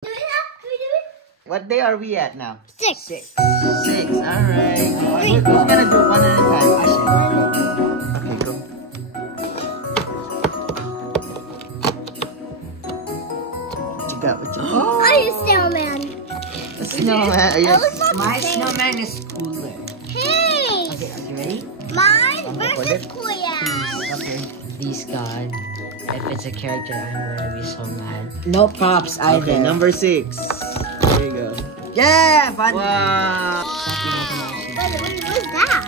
Do it now. Can we do it? What day are we at now? 6. 6. Alright. Who's gonna do one at a time? Okay, go. What you got? What you got? Oh, I'm a snowman. A snowman. Are you My snowman is cooler. Hey! Okay, are you ready? Mine put versus it. Kuya. Okay. Please, God. If it's a character, I'm gonna be so mad. No props either. Okay, number 6. There you go. Yeah, fun. Wow. What is that?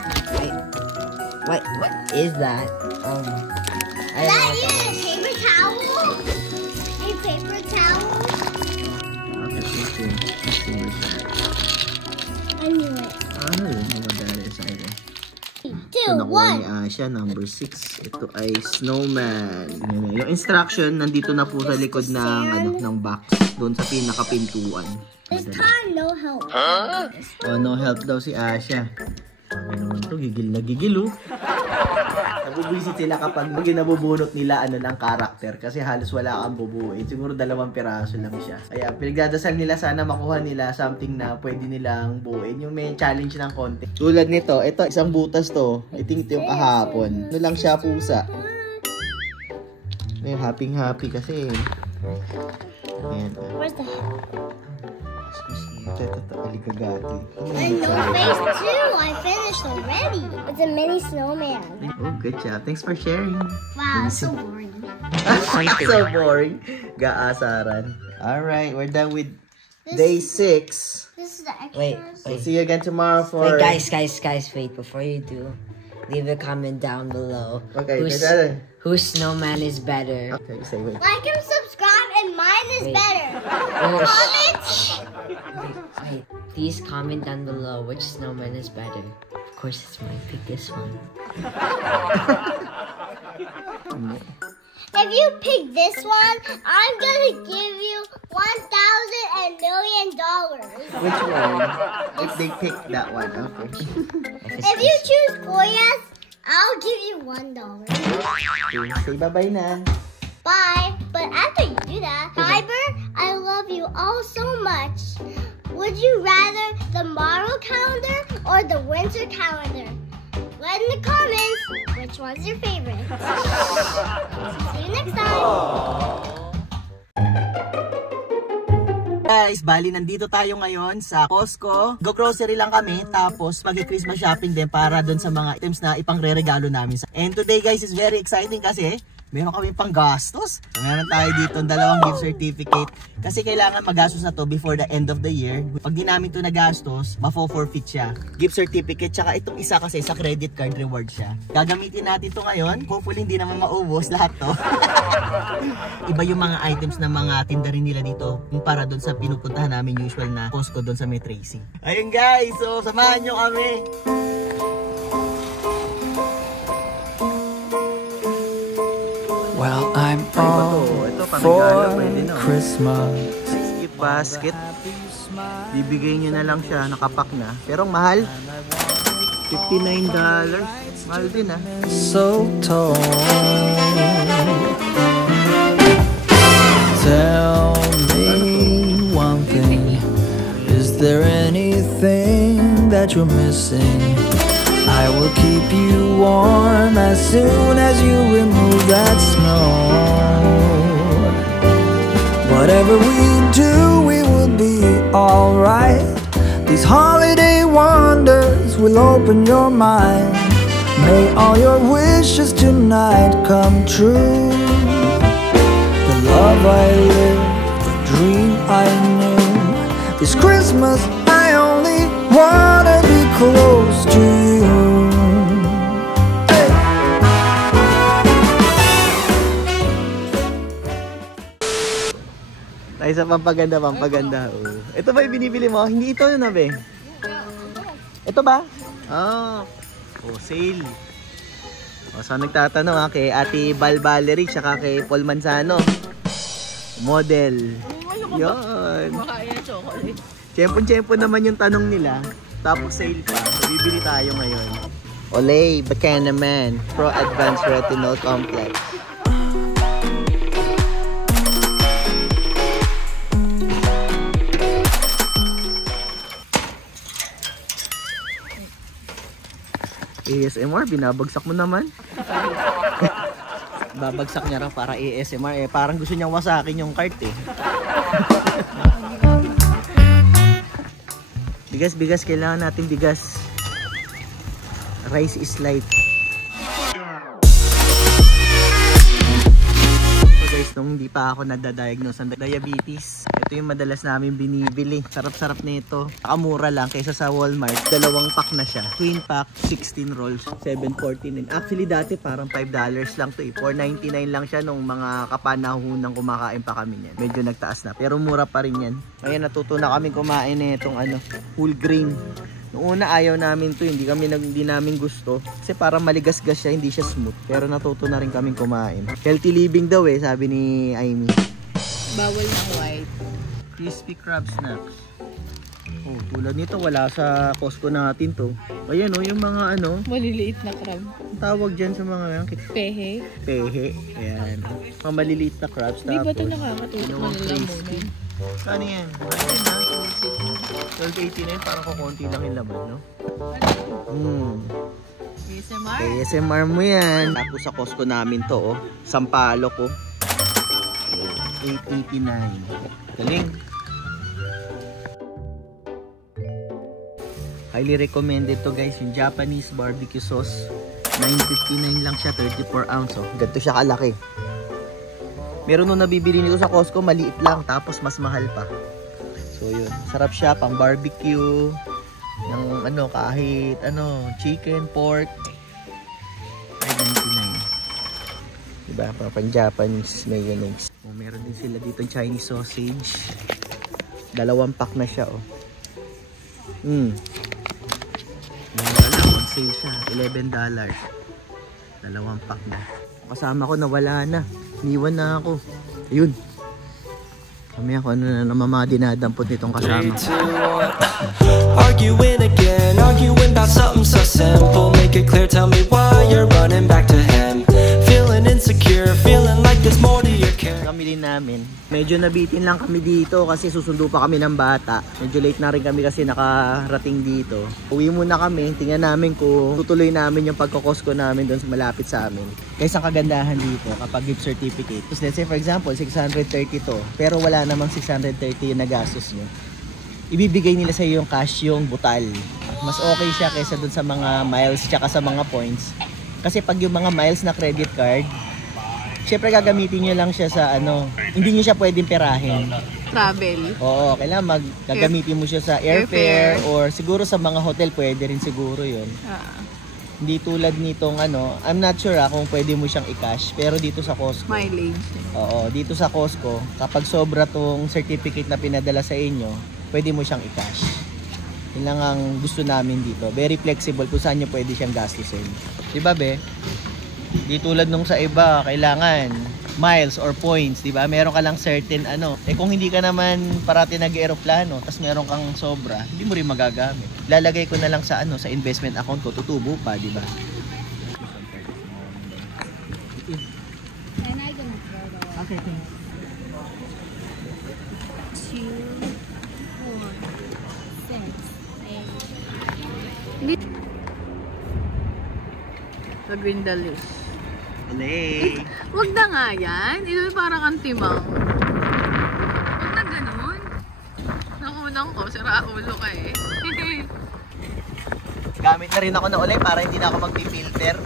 What is that? I Is don't that know you? A paper towel? A paper towel? Okay, let's see. Let's see what's that. I knew it. I don't know what that is either. 2, Ito nakuha ni 1. Asha, number 6. Ito ay snowman. Yung instruction nandito na po sa likod ng box, doon sa pinakapintuan. This time, no help. Oh, no help daw si Asha. Ano naman to, gigil na gigil, oh. Nabubwisit sila kapag nabubunot nila ng karakter kasi halos wala kang bubuin. Siguro 2 piraso lang siya. Kaya pinagdadasal nila sana makuha nila something na pwede nilang buuin. Yung may challenge ng konti. Tulad nito, ito isang butas to. I think ito yung kahapon. Ano lang siya, pusa. May happy kasi. Ayan. Where's the help? Ito, aligagati. And no face too. I finished already. It's a mini snowman. Oh, good job. Thanks for sharing. Wow, that's so boring. So boring. Gaasaran. Alright, we're done with day 6. This is the extras. Wait. We'll see you again tomorrow for... Wait, guys, wait. Before you do, leave a comment down below. Okay, whose snowman is better? Okay, say wait. Like and subscribe, and mine is Wait. better. Oh, Comment. Wait, please comment down below which snowman is better. Of course, it's mine. Pick this one. If you pick this one, I'm gonna give you $1,000,000,000. Which one? If they pick that one, okay. If you choose Koya's, I'll give you $1. Okay, say bye-bye na. Bye. But after you do that, Fiber, I love you all so much. Would you rather the Marvel calendar or the winter calendar? Let in the comments which one's your favorite. See you next time. Guys, bali nandito tayo ngayon sa Costco. Go-grocery lang kami, tapos mag-Christmas shopping din para doon sa mga items na ipang-re-regalo namin. And today guys is very exciting kasi meron kami pang gastos. Meron tayo dito 2 gift certificate kasi kailangan magastos na to before the end of the year. Pag di namin to nagastos, mafo-forfeit siya. Gift certificate, tsaka itong isa kasi sa credit card reward siya. Gagamitin natin to ngayon. Hopefully hindi naman maubos lahat to. Iba yung mga items na mga tindarin nila dito para doon sa pinupuntahan namin usual na Costco doon sa May Tracy. Ayun guys, so samahan nyo kami. Well, I'm all for Christmas. Gift basket. Bibigay nyo na lang siya, nakapak na. Pero mahal. $59. Mahal din ah. So tall. Tell me one thing. Is there anything that you're missing? I will keep you warm as soon as you remove that snow. Whatever we do, we will be alright. These holiday wonders will open your mind. May all your wishes tonight come true. The love I lived, the dream I knew. This Christmas I only wanna be close to you. Hey. Tayo sa pampaganda. Oh. Ito ba yung binibili mo? Hindi ito na be? Ito ba? Oh, sale. So nagtatanong kay Ate Val Valerie tsaka kay Paul Manzano. Model. Yun. Tiyempo naman yung tanong nila. Tapos sale pa. So bibili tayo ngayon. Olay Bacana Man Pro Advanced Retinol Complex. ASMR, binabagsak mo naman. Babagsak niya raw para ASMR. Parang gusto niyang wasakin yung cart Bigas, kailangan natin bigas. Rice is light. Guys, nung hindi pa ako nadadiagnose ng diabetes, ito yung madalas namin binibili. Sarap-sarap nito. Nakamura lang kaysa sa Walmart. 2 pack na siya. Twin pack, 16 rolls, $7.49. Actually dati parang $5 lang to $4.99 lang siya nung mga kapanahon nang kumakain pa kami niyan. Medyo nagtaas na, pero mura pa rin yan. Ngayon natuto na kami kumain nitong whole grain. Noong una ayaw namin to, hindi namin gusto. Kasi parang maligasgas siya, hindi siya smooth. Pero natuto na rin kaming kumain. Healthy living daw sabi ni Amy. Bawal ng white. Crispy crab snacks. Oh, tulad nito wala sa Costco natin to. Ayan yung mga Maliliit na crab. ang tawag dyan sa mga Pehe. pehe. Ayan. Mga maliliit na crabs. Di ba ito Tapos, nakakatulog ginawang mo nila crispy. muna? Ano yan? Ano na? $12.89 parang kukunti lang yung laman, no? ASMR? ASMR mo yan. Tapos sa Costco namin to, Sampalok ko. $8.89. Galing. Highly recommended to guys, yung Japanese barbecue sauce. $9.59 lang siya, 34 ounce. Ganito siya kalaki. Meron nung nabibili nito sa Costco, maliit lang, tapos mas mahal pa. So yun, sarap siya pang barbecue, yung kahit chicken, pork. $9.99. Diba, pang Japanese mayonnaise. Meron din sila dito Chinese sausage. 2 pack na siya on sale siya, $11. 2 pack na. Kasama ko nawala na. Iniwan na ako. Ayun. Kami ako na naman mga dinadampot nitong kasama. Arguing again, arguing about something so simple. Make it clear, tell me why you're running back to him. Feeling insecure, feeling like there's more to your care. Kami din namin. Medyo nabitin lang kami dito kasi susundo pa kami ng bata. Medyo late na rin kami kasi nakarating dito. Uwi muna kami, tingnan namin kung tutuloy namin yung pagko-Costco namin doon sa malapit sa amin. Kaysa ang kagandahan dito kapag gift certificate. Let's say for example, 630 to, pero wala namang 630 yung nagastos nyo. Ibibigay nila sa iyo yung cash, yung butal. Mas okay siya kaysa doon sa mga miles tsaka sa mga points. Kasi pag yung mga miles na credit card, syempre gagamitin nyo lang siya sa hindi nyo siya pwedeng perahin. Travel. Oo, kailangan gagamitin mo siya sa airfare or siguro sa mga hotel pwede rin siguro yun. Hindi tulad nitong I'm not sure kung pwede mo siyang i-cash, pero dito sa Costco. Mileage. Oo, dito sa Costco, kapag sobra tong certificate na pinadala sa inyo, pwede mo siyang i-cash. Yun lang ang gusto namin dito. Very flexible kung saan nyo pwede siyang gastusin. Diba be? Di tulad nung sa iba, kailangan miles or points, diba? Meron ka lang certain kung hindi ka naman parati nag-aeroplano, tas meron kang sobra, hindi mo rin magagamit. Lalagay ko na lang sa sa investment account ko, tutubo pa, diba? Okay, thanks. 2, 4, 6, 8. Pag-Windalis. Alay! Wag na nga yan. Ito parang kang timang. Wag na ganun. Nakunang ko, sira ulo ka Gamit na rin ako na ulay para hindi na ako mag-filter.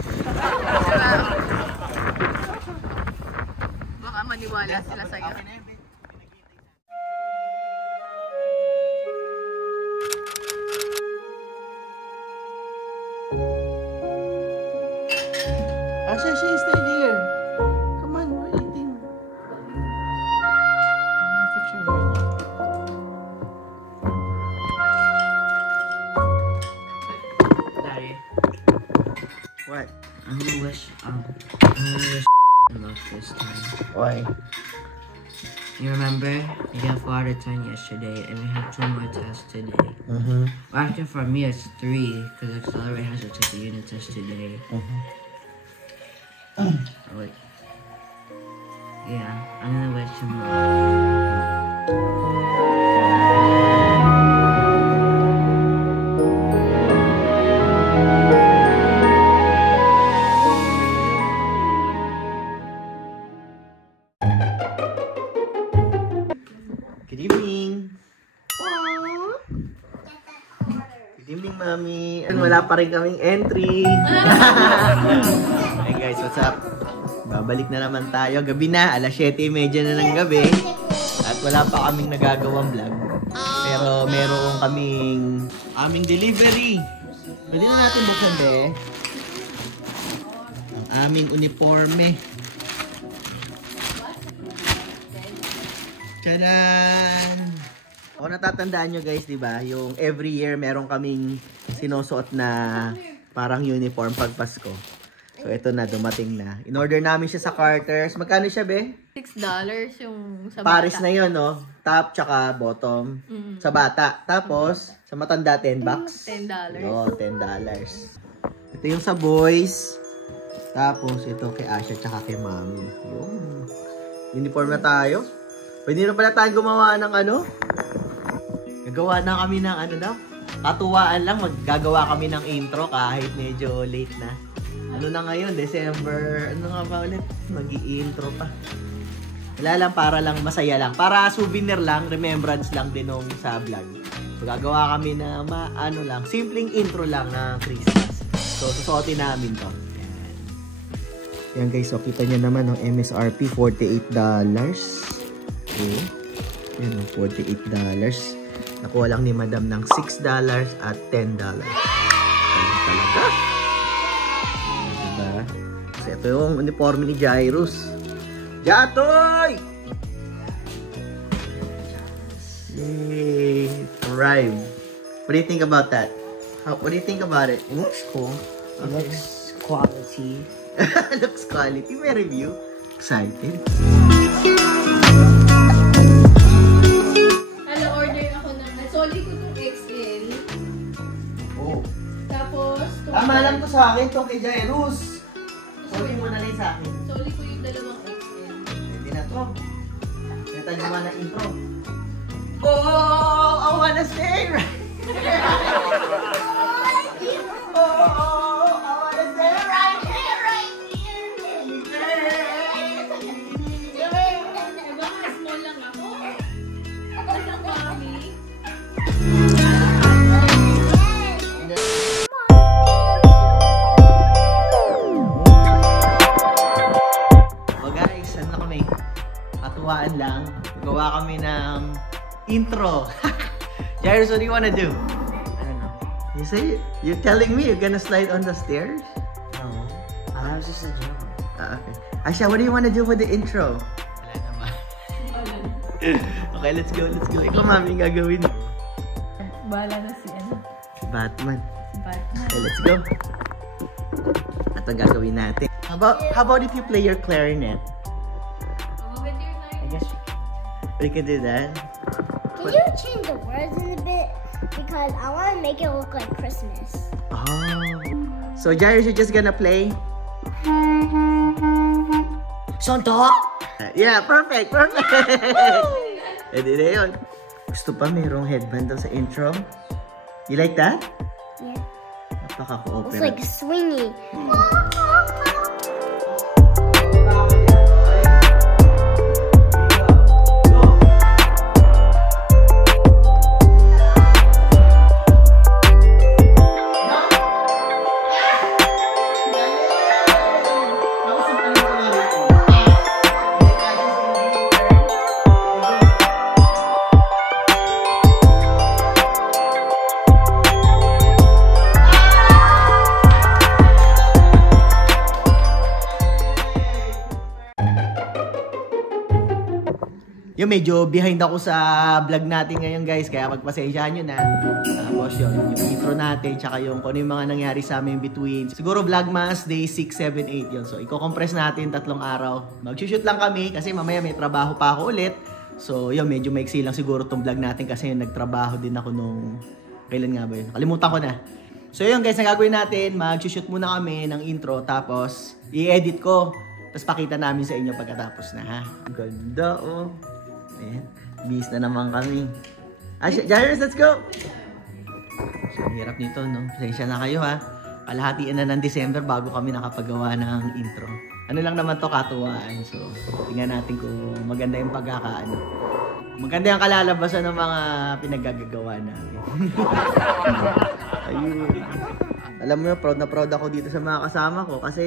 Sira ulo. Baka maniwala sila sa'yo. Asha, stay there. Come on, we're eating. Fix your hair. Daddy, What? I'm gonna wish luck this time. Why? You remember? We got 4 out of 10 yesterday, and we have 2 more tests today. Mm-hmm. Well, actually, for me, it's 3, because Accelerate has to take a unit test today. Wait. Yeah, I'm gonna wish him luck. Good evening. Good evening, Mami. Wala pa rin kaming entry. Hey guys, what's up? Babalik na naman tayo. Gabi na, alas 7:30 na ng gabi. At wala pa kaming nagagawang vlog. Pero meron kaming aming delivery. Pwede na natin buksan, be. Ang aming uniforme. Tadaan! Kung natatandaan nyo guys, di ba? Yung every year meron kaming sinusuot na parang uniform pag Pasko. So ito na, dumating na. In-order namin siya sa Carter's. Magkano siya, be? $6 yung sa Paris bata. na yun, no? Top tsaka bottom. Sa bata. Tapos, sa matanda, 10 bucks. $10. Yo, $10. Ito yung sa boys. Tapos, ito kay Asha tsaka kay Mami. Yung uniform na tayo. Pwede na pala tayo gumawa ng ano? Gagawa na kami ng ano daw? Katuwaan lang, maggagawa kami ng intro kahit medyo late na. Ano na ngayon? December, ano nga ba ulit? Mag-i-intro pa. Wala lang, para lang, masaya lang. Para souvenir lang, remembrance lang din nung sa vlog. So, gagawa kami na, ano lang, simpleng intro lang na Christmas. So, susuotin namin to. Yan guys, so kita nyo naman, no? MSRP, $48. Okay. Yan, no? $48. Nakuha lang ni Madam ng $6 at $10. Talaga. Diba? Kasi ito yung uniforme ni Jairus. Jatoy! Yay! Arrived. What do you think about that? What do you think about it? It looks cool. It looks quality. Looks quality. May review. Excited. Hello, order ako ng... Nasoli ko itong XL. Oh. Tapos... Tama lang to sa akin to kay Jairus. Sorry mo na rin sa akin. Soli ko yung dalawang XL. Hindi na to. Kaya tayo naman na intro. Oh, I wanna stay right here. Oh, I wanna stay right here, right here. Baka small lang ako. Basta mami. Oh guys, ano na kami? Katuwaan lang. Gawa kami ng intro. Jairus, what do you wanna do? I don't know. You say, you're telling me you're gonna slide on the stairs? No. That was just a joke. Okay. Asha, what do you wanna do with the intro? Wala naman. Okay, let's go, let's go. Ikaw, mami, gagawin. Bahala na si ano. Batman. Batman. Okay, let's go. Ito gagawin natin. How about if you play your clarinet? Maganda yung line. I guess We can do that. Can you change the words in a bit? Because I want to make it look like Christmas. Oh. So, Jairus, you're just gonna play? Santa! Yeah, perfect, perfect. Pwede na yun. Gusto pa mayroong headband daw sa intro? You like that? Yeah. It's Napaka-cooperative. like swingy. Yung medyo behind ako sa vlog natin ngayon guys, kaya magpasensyahan nyo na. Tapos yung intro natin, tsaka yung kung ano yung mga nangyari sa amin between. Siguro Vlogmas Day 6, 7, 8 yun. So i-compress natin 3 araw. Mag-shoot lang kami kasi mamaya may trabaho pa ako ulit. So yun, medyo maiksi lang siguro tong vlog natin kasi yung nagtrabaho din ako nung... Kailan nga ba yun? Kalimutan ko na. So yun guys, ang gagawin natin, mag-shoot muna kami ng intro tapos i-edit ko. Tapos pakita namin sa inyo pagkatapos na ha. Ganda oh. Ayan, bis na naman kami. Jairus, let's go! So, ang hirap nito, no? Pasensya na kayo, ha? Kalahatiin na ng December bago kami nakapagawa ng intro. Ano lang naman to, katuwaan. So, tingnan natin kung maganda yung pagkakaano. Maganda yung kalalabasan ng mga pinaggagawa namin. Ayun. Alam mo, proud na proud ako dito sa mga kasama ko kasi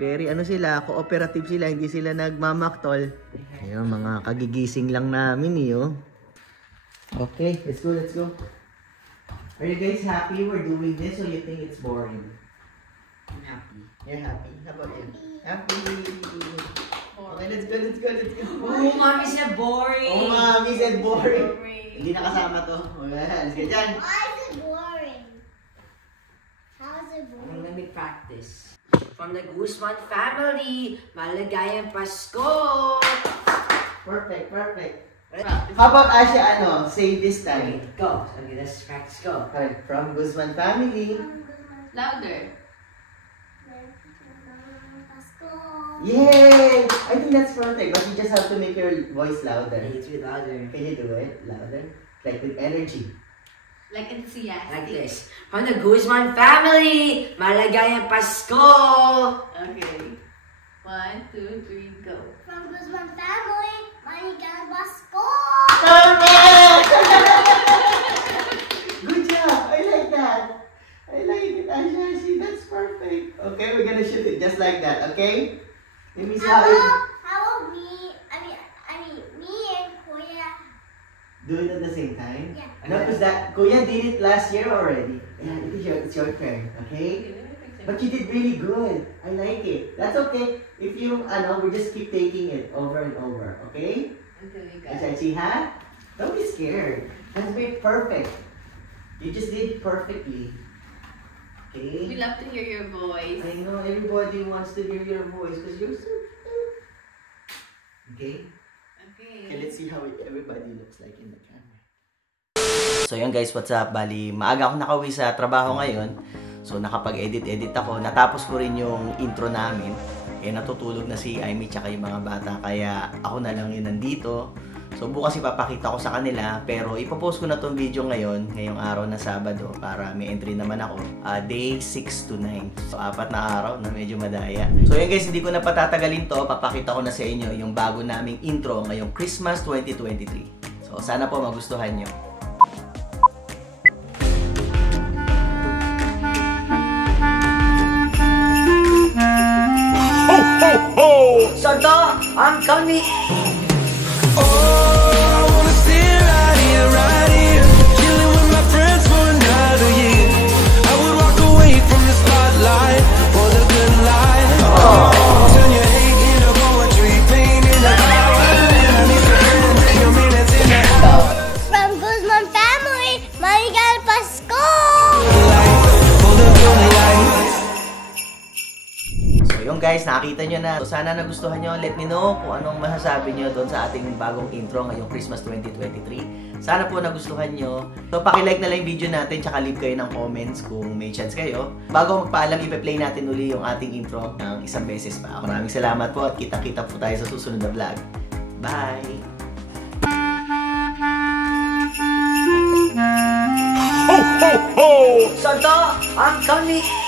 very sila, cooperative sila, hindi sila nagmamaktol. Ayun, mga kagigising lang namin Okay, let's go. Are you guys happy we're doing this or you think it's boring? I'm happy. You're happy? How about you? Happy! Okay, let's go. Oh, Mommy said boring! Oh, Mommy said boring! Hindi nakasama to. Okay, let's get dyan. Why is it boring? How is it boring? Let me practice. From the Guzman family, maligayang Pasko! Perfect. How about Asya, say this time? Go. Okay, let's practice. Go. Okay, from Guzman family. Louder. Yay! I think that's perfect, but you just have to make your voice louder. It's louder. Can you do it louder? Like with energy. Like enthusiastic. Like this. From the Guzman family, maligayang Pasko! Okay. 1, 2, 3, go. From Guzman family, maligayang Pasko! Perfect! Good job! I like that. I like it, Asha. See, that's perfect. Okay, we're gonna shoot it just like that, okay? Let me see how it... How about me? I mean, me and Kuya. Do it at the same time? Yeah. No, because that Kuya did it last year already. Yeah, it's your turn, okay? But you did really good. I like it. That's okay. If you, we just keep taking it over and over, okay? Until you got it. Achachi, ha? Don't be scared. That's very perfect. You just did it perfectly. Okay? We love to hear your voice. I know everybody wants to hear your voice because you're so cute. Okay? Okay, let's see how everybody looks like in the camera. So yun guys, what's up? Bali, maaga ako nakauwi sa trabaho ngayon. So nakapag-edit ako. Natapos ko rin yung intro namin. Natutulog na si Amy tsaka yung mga bata. Kaya ako na lang yun nandito. So bukas ipapakita ko sa kanila. Pero ipopost ko na tong video ngayong araw na Sabado. Para may entry naman ako. Day 6 to 9. So 4 na araw na medyo madaya. So yun guys, hindi ko na patatagalin to. Papakita ko na sa inyo yung bago naming intro ngayong Christmas 2023. So sana po magustuhan nyo. Santa, I'm coming! Oh, I wanna stay right here, chilling with my friends for another year. I would walk away from the spotlight for the good life. Turn your hate into poetry, pain in the From Guzman family, maligayang Pasko! for the good life. So yun guys, nakita nyo na. So sana nagustuhan nyo. Let me know kung anong masasabi nyo doon sa ating bagong intro ngayong Christmas 2023. Sana po nagustuhan nyo. So pakilike na lang yung video natin tsaka leave kayo ng comments kung may chance kayo. Bago magpaalam, ipe-play natin uli yung ating intro ng isang beses pa. Maraming salamat po at kita-kita po tayo sa susunod na vlog. Bye! Santa, I'm coming!